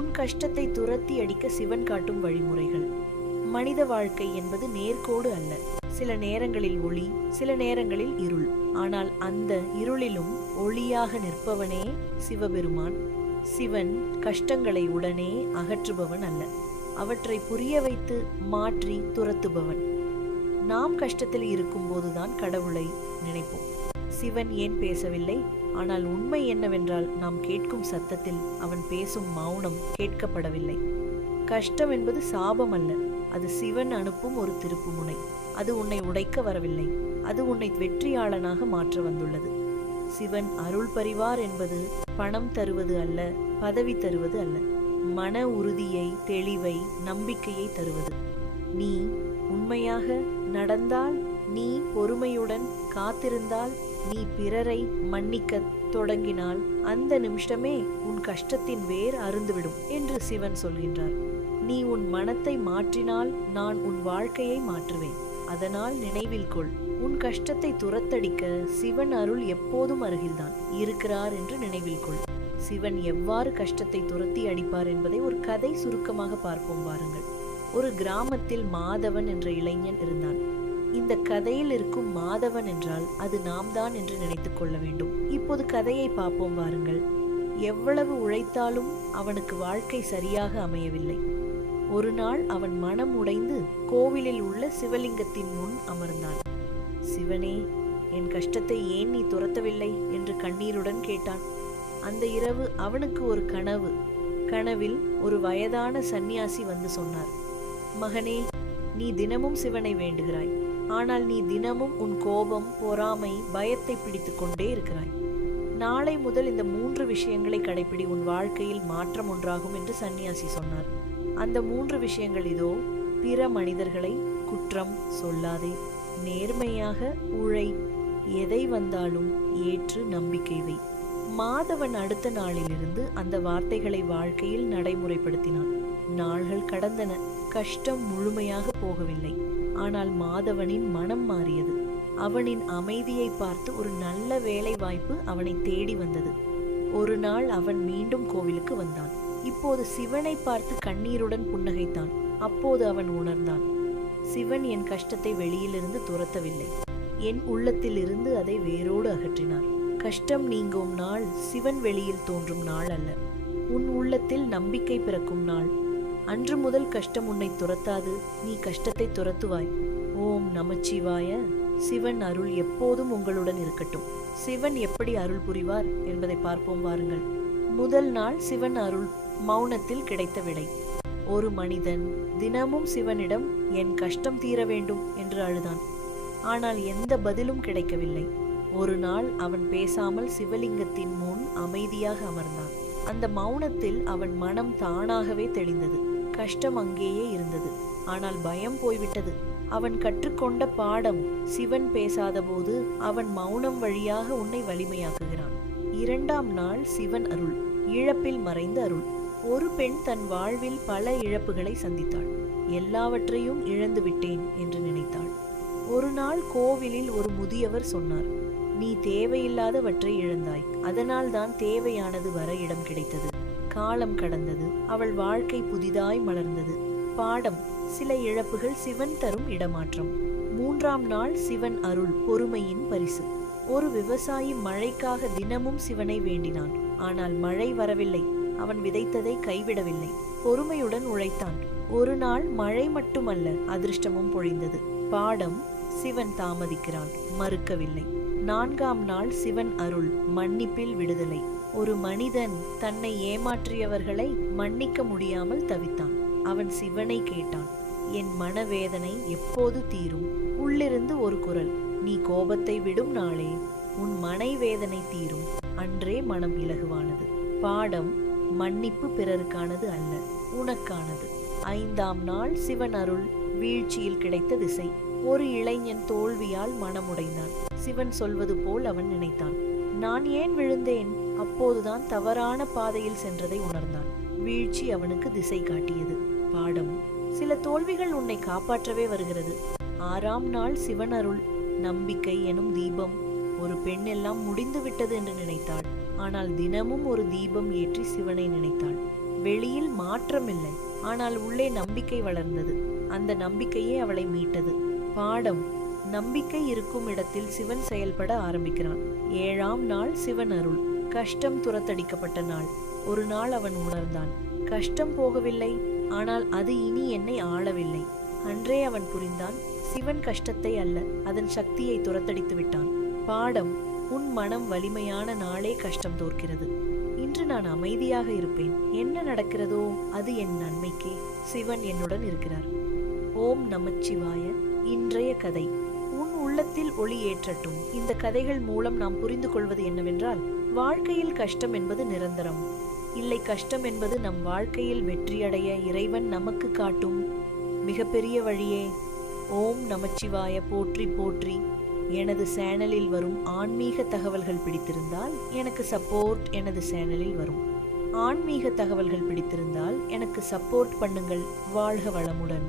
உன் கஷ்டத்தை துரத்தி அடிக்க சிவன் காட்டும் வழிமுறைகள். மனித வாழ்க்கை என்பது நேர்கோடு அல்ல. சில நேரங்களில் ஒளி, சில நேரங்களில் இருள். ஆனால் அந்த இருளிலும் ஒளியாக நிற்பவனே சிவபெருமான். சிவன் கஷ்டங்களை உடனே அகற்றுபவன் அல்ல, அவற்றை புரிய வைத்து மாற்றி துரத்துபவன். நாம் கஷ்டத்தில் இருக்கும்போதுதான் கடவுளை நினைப்போம். சிவன் ஏன் பேசவில்லை? ஆனால் உண்மை என்னவென்றால், நாம் கேட்கும் சத்தத்தில் அவன் பேசும் மௌனம் கேட்கப்படவில்லை. கஷ்டம் என்பது சாபம் அல்ல, அது சிவன் அனுப்பும் ஒரு திருப்புமுனை. அது உன்னை உடைக்க வரவில்லை, அது உன்னை வெற்றியாளனாக மாற்ற வந்துள்ளது. சிவன் அருள் பரிவார் என்பது பணம் தருவது அல்ல, பதவி தருவது அல்ல. மன உறுதியை, தெளிவை, நம்பிக்கையை தருவது. நீ உண்மையாக நடந்தால், நீ பொறுமையுடன் காத்திருந்தால், நீ பிறரை மன்னிக்க தொடங்கினால், அந்த நிமிஷமே உன் கஷ்டத்தின் வேர் அருந்துவிடும் என்று சிவன் சொல்கின்றார். நீ உன் மனத்தை மாற்றினால் நான் உன் வாழ்க்கையை மாற்றுவேன். அதனால் நினைவில் கொள், உன் கஷ்டத்தை துரத்தடிக்க சிவன் அருள் எப்போதும் அருகில்தான் இருக்கிறார் என்று நினைவில் கொள். சிவன் எவ்வாறு கஷ்டத்தை துரத்தி அடிப்பார் என்பதை ஒரு கதை சுருக்கமாக பார்ப்போம் வாருங்கள். ஒரு கிராமத்தில் மாதவன் என்ற இளைஞன் இருந்தான். இந்த கதையில் இருக்கும் மாதவன் என்றால் அது நாம் தான் என்று நினைத்துக் கொள்ள வேண்டும். இப்போது கதையை பார்ப்போம் வாருங்கள். எவ்வளவு உழைத்தாலும் அவனுக்கு வாழ்க்கை சரியாக அமையவில்லை. ஒரு நாள் அவன் மனம் உடைந்து கோவிலில் உள்ள சிவலிங்கத்தின் முன் அமர்ந்தான். சிவனே, என் கஷ்டத்தை ஏன் நீ துரத்தவில்லை என்று கண்ணீருடன் கேட்டான். அந்த இரவு அவனுக்கு ஒரு கனவு. கனவில் ஒரு வயதான சந்நியாசி வந்து சொன்னார், மகனே, நீ தினமும் சிவனை வேண்டுகிறாய். ஆனால் நீ தினமும் உன் கோபம், பொறாமை, பயத்தை பிடித்து கொண்டே இருக்கிறாய். நாளை முதல் இந்த 3 விஷயங்களை கடைப்பிடி, உன் வாழ்க்கையில் மாற்றம் உண்டாகும் என்று சந்நியாசி சொன்னார். அந்த 3 விஷயங்கள் இதோ: பிற மனிதர்களை குற்றம் சொல்லாதே, நேர்மையாக உழை, எதை வந்தாலும் ஏற்று நம்பிக்கை வை. மாதவன் அடுத்த நாளிலிருந்து அந்த வார்த்தைகளை வாழ்க்கையில் நடைமுறைப்படுத்தினான். நாள்கள் கடந்தன. கஷ்டம் முழுமையாக போகவில்லை. ஆனால் மாதவனின் மனம் மாறியது. அவனின் அமைதியை பார்த்து ஒரு நல்ல வேலை வாய்ப்பு அவனை தேடி வந்தது. ஒரு நாள் அவன் மீண்டும் கோவிலுக்கு வந்தான். இப்போது சிவனை பார்த்து கண்ணீருடன் புன்னகைத்தான். அப்போது அவன் உணர்ந்தான், சிவன் என் கஷ்டத்தை வெளியிலிருந்து துரத்தவில்லை, என் உள்ளத்தில் இருந்து அதை வேரோடு அகற்றினார். கஷ்டம் நீங்கும் நாள் சிவன் வெளியில் தோன்றும் நாள் அல்ல, உன் உள்ளத்தில் நம்பிக்கை பிறக்கும் நாள். அன்று முதல் கஷ்டம் உன்னை துரத்தாது, நீ கஷ்டத்தை துரத்துவாய். ஓம் நமச்சிவாய. சிவன் அருள் எப்போதும் உங்களுடன் இருக்கட்டும். சிவன் எப்படி அருள் புரிவார் என்பதை பார்ப்போம் வாருங்கள். முதல் நாள் சிவன் அருள். மௌனத்தில் கிடைத்த விடை. ஒரு மனிதன் தினமும் சிவனிடம் என் கஷ்டம் தீர வேண்டும் என்று அழுதான். ஆனால் எந்த பதிலும் கிடைக்கவில்லை. ஒரு நாள் அவன் பேசாமல் சிவலிங்கத்தின் முன் அமைதியாக அமர்ந்தான். அந்த மௌனத்தில் அவன் மனம் தானாகவே தெளிந்தது. கஷ்டம் அங்கேயே இருந்தது, ஆனால் பயம் போய்விட்டது. அவன் கற்றுக்கொண்ட பாடம்: சிவன் பேசாத போது அவன் மௌனம் வழியாக உன்னை வலிமையாக்குகிறான். 2ஆம் நாள் சிவன் அருள். இழப்பில் மறைந்த அருள். ஒரு பெண் தன் வாழ்வில் பல இழப்புகளை சந்தித்தாள். எல்லாவற்றையும் இழந்து விட்டேன் என்று நினைத்தாள். ஒரு நாள் கோவிலில் ஒரு முதியவர் சொன்னார், நீ தேவையில்லாதவற்றை இழந்தாய், அதனால் தான் தேவையானது வர இடம் கிடைத்தது. காலம் கடந்தது. அவள் வாழ்க்கை புதிதாய் மலர்ந்தது. பாடம்: சில இழப்புகள் சிவன் தரும் இடமாற்றம். 3ஆம் நாள் சிவன் அருள். பொறுமையின் பரிசு. ஒரு விவசாயி மழைக்காக தினமும் சிவனை வேண்டினான். ஆனால் மழை வரவில்லை. அவன் விதைத்ததை கைவிடவில்லை, பொறுமையுடன் உழைத்தான். ஒரு நாள் மழை மட்டுமல்ல, அதிர்ஷ்டமும் பொழிந்தது. பாடம்: சிவன் தாமதிக்கிறான், மறுக்கவில்லை. 4ஆம் நாள் சிவன் அருள். மன்னிப்பில் விடுதலை. ஒரு மனிதன் தன்னை ஏமாற்றியவர்களை மன்னிக்க முடியாமல் தவித்தான். அவன் சிவனை கேட்டான், என் மனவேதனை எப்போது தீரும்? உள்ளிருந்து ஒரு குரல், நீ கோபத்தை விடும் நாளே உன் மனை வேதனை தீரும். அன்றே மனம் இலகுவானது. பாடம்: மன்னிப்பு பிறருக்கானது அல்ல, உனக்கானது. 5ஆம் நாள் சிவன் அருள். வீழ்ச்சியில் கிடைத்த திசை. ஒரு இளைஞன் தோல்வியால் மனமுடைந்தான். சிவன் சொல்வது போல் அவன் நினைத்தான், நான் ஏன் விழுந்தேன்? அப்போதுதான் தவறான பாதையில் சென்றதை உணர்ந்தான். வீழ்ச்சி அவனுக்கு திசை காட்டியது. பாடம்: சில தோல்விகள் உன்னை காப்பாற்றவே வருகிறது. 6ஆம் நாள் சிவன் அருள். நம்பிக்கை எனும் தீபம். ஒரு பெண் எல்லாம் முடிந்து விட்டது என்று நினைத்தாள். ஆனால் தினமும் ஒரு தீபம் ஏற்றி சிவனை நினைத்தாள். வெளியில் மாற்றமில்லை, ஆனால் உள்ளே நம்பிக்கை வளர்ந்தது. அந்த நம்பிக்கையே அவளை மீட்டது. பாடம்: நம்பிக்கை இருக்கும் இடத்தில் சிவன் செயல்பட ஆரம்பிக்கிறான். 7ஆம் நாள் சிவன் அருள். கஷ்டம் துரத்தடிக்கப்பட்ட நாள். ஒரு நாள் அவன் உணர்ந்தான், கஷ்டம் போகவில்லை, ஆனால் அது இனி என்னை ஆளவில்லை. அன்றே அவன் புரிந்தான், சிவன் கஷ்டத்தை அல்ல, அதன் சக்தியை துரத்தடித்து விட்டான். பாடம்: உன் மனம் வலிமையான நாளே கஷ்டம் தோற்கிறது. இன்று நான் அமைதியாக இருப்பேன். என்ன நடக்கிறதோ அது என் நன்மைக்கே. சிவன் என்னுடன் இருக்கிறார். ஓம் நமச்சிவாய. இன்றைய கதை: உன் உள்ளத்தில் ஒளி ஏற்றட்டும். இந்த கதைகள் மூலம் நாம் புரிந்து கொள்வது என்னவென்றால், வாழ்க்கையில் கஷ்டம் என்பது நிரந்தரம் இல்லை. கஷ்டம் என்பது நம் வாழ்க்கையில் வெற்றியடைய இறைவன் நமக்கு காட்டும் மிகப்பெரிய வழியே. ஓம் நமச்சிவாய. போற்றி போற்றி. எனது சேனலில் வரும் ஆன்மீக தகவல்கள் பிடித்திருந்தால் எனக்கு சப்போர்ட். எனது சேனலில் வரும் ஆன்மீக தகவல்கள் பிடித்திருந்தால் எனக்கு சப்போர்ட் பண்ணுங்கள். வாழ்க வளமுடன்.